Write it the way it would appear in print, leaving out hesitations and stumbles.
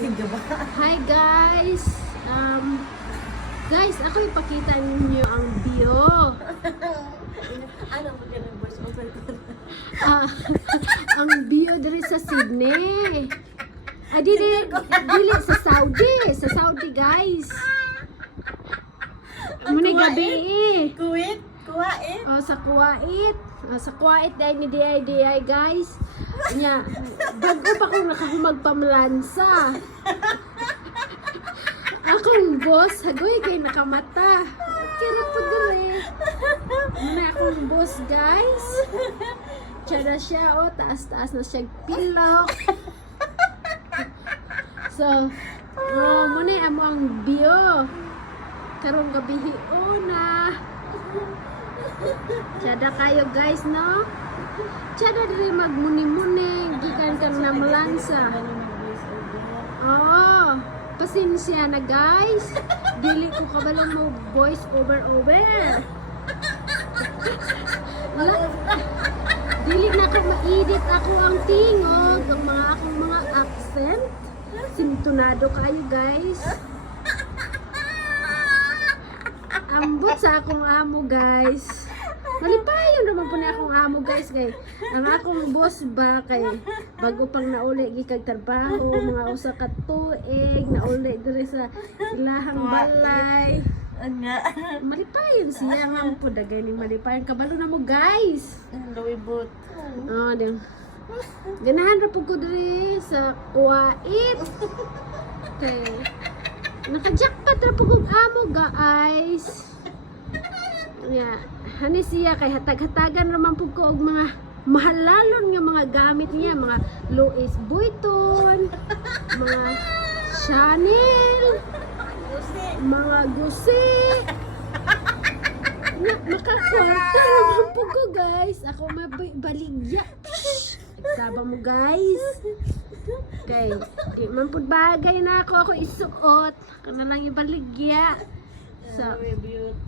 Sige ba? Hi guys! Guys, ako ipakita ninyo ang bio. Ano mo ganun voice over ko? Ang bio diri sa Sydney. Dili sa Saudi. Sa Saudi guys. Muna gabi eh. Kuwait? Kuwait? Sa Kuwait. Sa Kuwait dahil ni DI guys. Nya, bago pa kong nakahumag pamlansa. Akong boss, hagoy kay nakamata. Kira po dire. Muna akong boss guys. Tsara siya, taas-taas na siya pilok. So, muna amo ang bio. Karong gabi una. Tsada kayo guys, no? Tsada diri magmuni-muni, gikan kang namlansa. Oo. Pasensya na guys. Dili ko kabalo mo voice over. Dili na ko ma-edit ako ang tingog, ang mga akong mga accent. Sintunado kayo guys. Ambot sa akong amo guys. Malipayon naman po na akong amo guys kay ang akong boss ba kay bago pang nauli gikag trabaho mga usa ka tuig nauli diri sa ilahang balay. Malipayon siya nga po dagay ning malipayon kabalo na mo guys. Lawibot. Din. Ganahan ra pud ko diri sa Kuwait. Okay. Naka-jackpot ra pud kong amo guys. Yeah. Hani siya kay hatag-hatagan naman po ko og mga mahalalon nga mga gamit niya, mga Louis Vuitton, mga Chanel, mga Gucci. Makakwarta naman po ko guys. Ako mabaligya. Saba mo guys. Okay. Di man po bagay na ako isuot. Kana lang ibaligya. So, Lawibot.